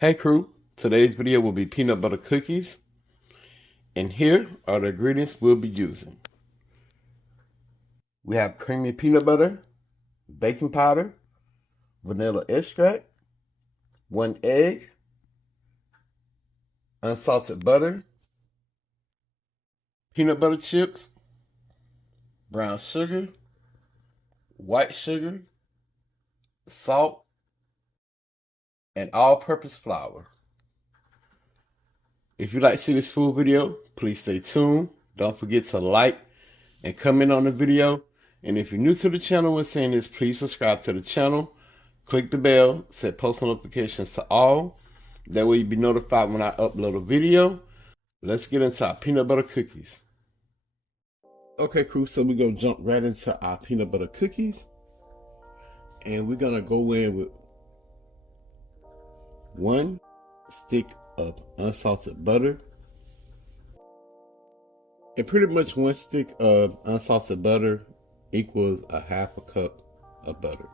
Hey crew, today's video will be peanut butter cookies, and here are the ingredients we'll be using. We have creamy peanut butter, baking powder, vanilla extract, 1 egg, unsalted butter, peanut butter chips, brown sugar, white sugar, salt, and all-purpose flour. If you'd like to see this full video, please stay tuned. Don't forget to like and comment on the video. And if you're new to the channel when saying this, please subscribe to the channel. Click the bell, set post notifications to all. That way you'll be notified when I upload a video. Let's get into our peanut butter cookies. Okay, crew, so we're going to jump right into our peanut butter cookies. And we're going to go in with 1 stick of unsalted butter. And pretty much 1 stick of unsalted butter equals a 1/2 cup of butter.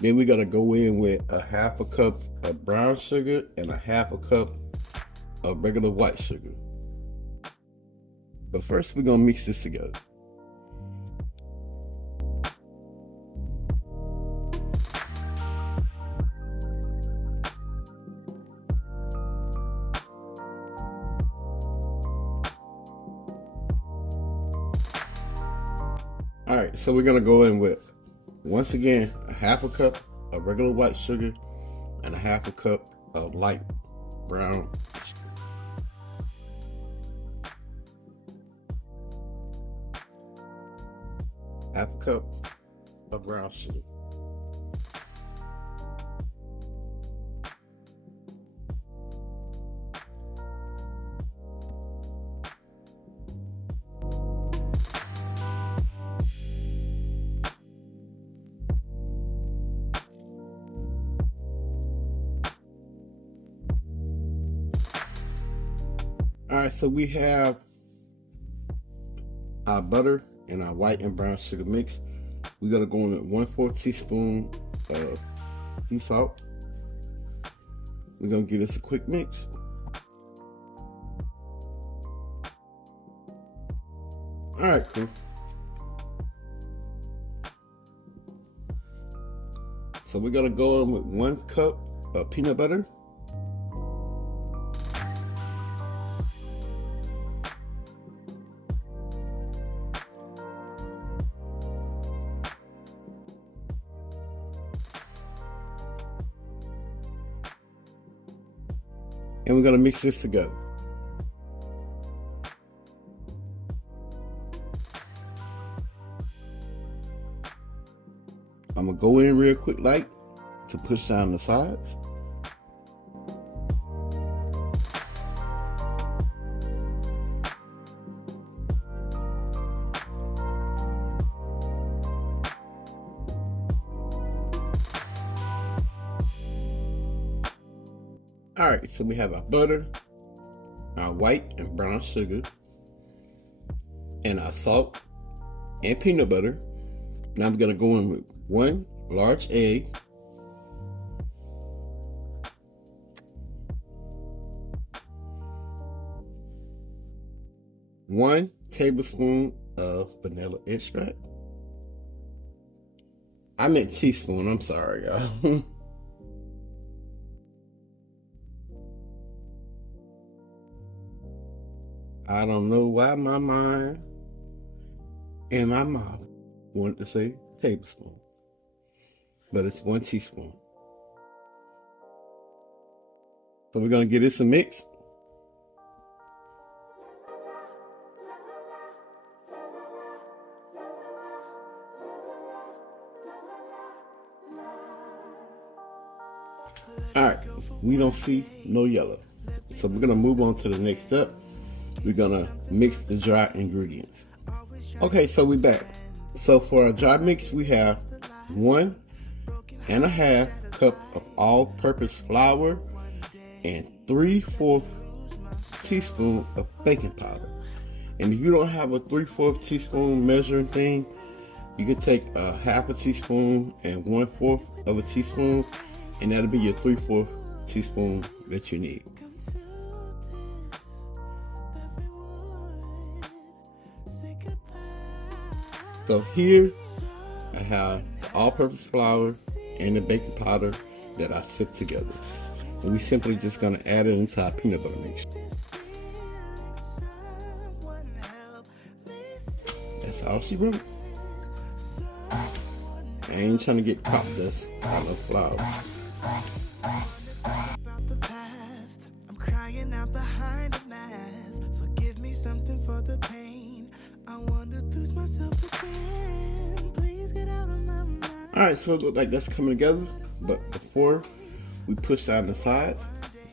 Then we're gonna go in with a 1/2 cup of brown sugar and a 1/2 cup of regular white sugar. But first we're gonna mix this together. Alright, so we're gonna go in with, once again, a 1/2 cup of regular white sugar and a 1/2 cup of light brown sugar. Half a cup of brown sugar. Alright, so we have our butter and our white and brown sugar mix. We're gonna go in with 1/4 teaspoon of sea salt. We're gonna give this a quick mix. Alright, cool. So we're gonna go in with 1 cup of peanut butter. And we're gonna mix this together. I'm gonna go in real quick like to push down the sides. Alright, so we have our butter, our white and brown sugar, and our salt and peanut butter. Now I'm gonna go in with 1 large egg, one tablespoon of vanilla extract. I meant teaspoon, I'm sorry, y'all. I don't know why my mind and my mouth wanted to say tablespoon, but it's 1 teaspoon. So we're gonna give this a mix. Alright, we don't see no yellow. So we're gonna move on to the next step. We're gonna mix the dry ingredients. Okay, so we're back. So for our dry mix, we have 1.5 cup of all-purpose flour and 3/4 teaspoon of baking powder. And if you don't have a 3/4 teaspoon measuring thing, You can take a half a teaspoon and 1/4 of a teaspoon, and that'll be your 3/4 teaspoon that you need. So here I have the all-purpose flour and the baking powder that I sipped together. And we simply just gonna add it into our peanut butter mix. That's all she wrote. I ain't trying to get crop dust on the flour. I'm crying out behind a mask. So give me something for the pain. I want to lose myself again. Please get out of my mind. Alright, so it looks like that's coming together. But before we push down the sides,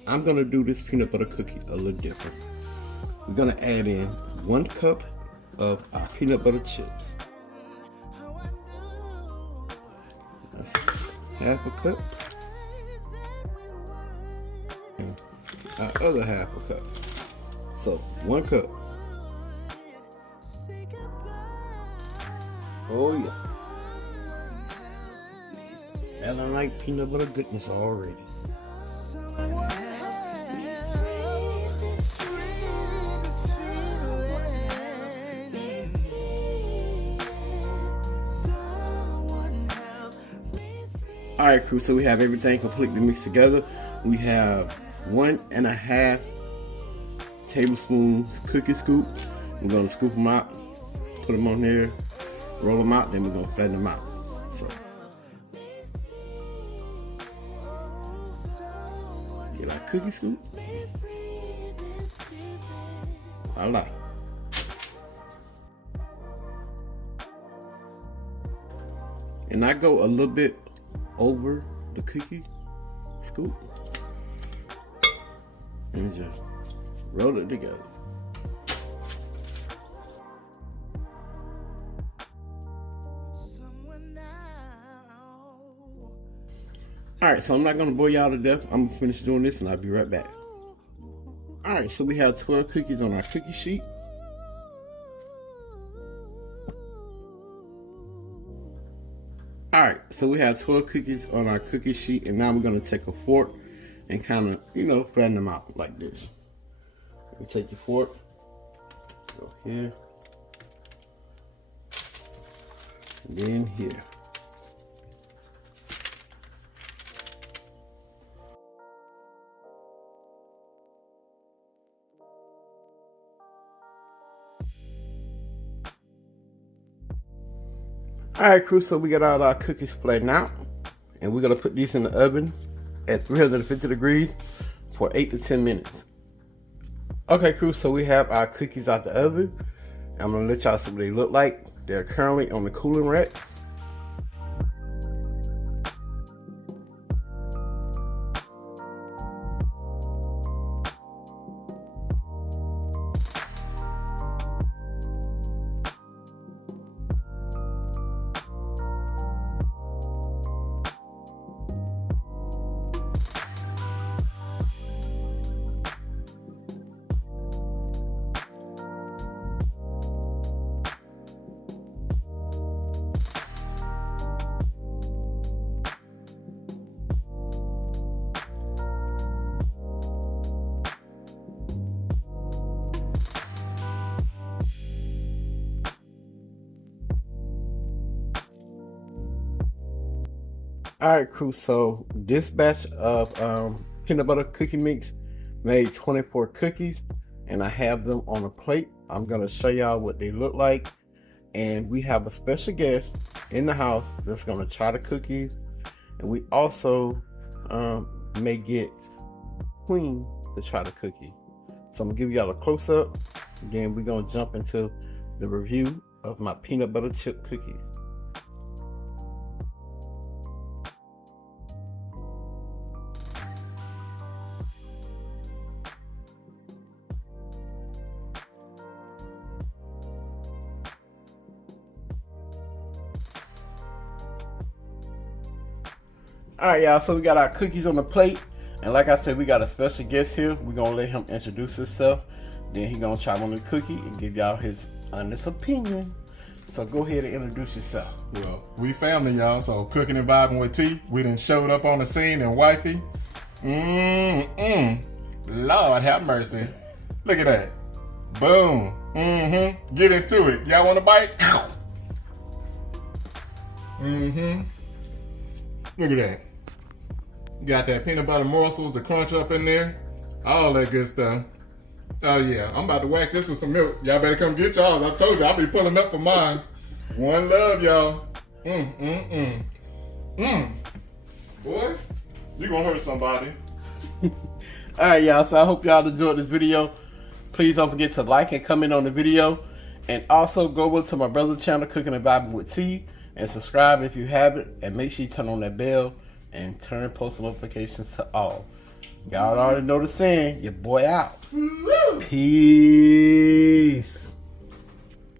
I'm gonna do this peanut butter cookie a little different. We're gonna add in 1 cup of our peanut butter chips. That's half a cup. And our other half a cup. So 1 cup. Oh yeah. And I like peanut butter goodness already. Alright crew, so we have everything completely mixed together. We have 1.5 tablespoons cookie scoop. We're going to scoop them out, put them on there, roll them out, then we're going to flatten them out. So get our cookie scoop. Voila. And I go a little bit over the cookie scoop and just roll it together. Alright, so I'm not gonna bore y'all to death. I'm gonna finish doing this and I'll be right back. Alright, so we have 12 cookies on our cookie sheet. Alright, so we have 12 cookies on our cookie sheet, and now we're going to take a fork and kind of, flatten them out like this. You take your fork, go here, and then here. Alright crew, so we got all our cookies flattened out, and we're going to put these in the oven at 350 degrees for 8 to 10 minutes. Okay crew, so we have our cookies out the oven. I'm going to let y'all see what they look like. They're currently on the cooling rack. Alright crew, so this batch of peanut butter cookie mix made 24 cookies, and I have them on a plate. I'm going to show y'all what they look like, and we have a special guest in the house that's going to try the cookies, and we also may get Queen to try the cookie. So I'm going to give y'all a close-up, then we're going to jump into the review of my peanut butter chip cookies. Alright y'all, so we got our cookies on the plate, and like I said, we got a special guest here. We're gonna let him introduce himself, then he gonna try on the cookie and give y'all his honest opinion. So go ahead and introduce yourself. Well, we family, y'all, so cooking and vibing with T. We done showed up on the scene and wifey. Lord have mercy. Look at that. Boom. Get into it. Y'all want a bite? Look at that. Got that peanut butter morsels, the crunch up in there. All that good stuff. Oh yeah, I'm about to whack this with some milk. Y'all better come get y'all. I told you I'll be pulling up for mine. One love, y'all. Boy, you gonna hurt somebody. Alright, y'all, so I hope y'all enjoyed this video. Please don't forget to like and comment on the video. And also go over to my brother's channel, Cooking and Vibing with T, and subscribe if you haven't. And make sure you turn on that bell and turn post notifications to all. Y'all already know the saying, your boy out. Peace.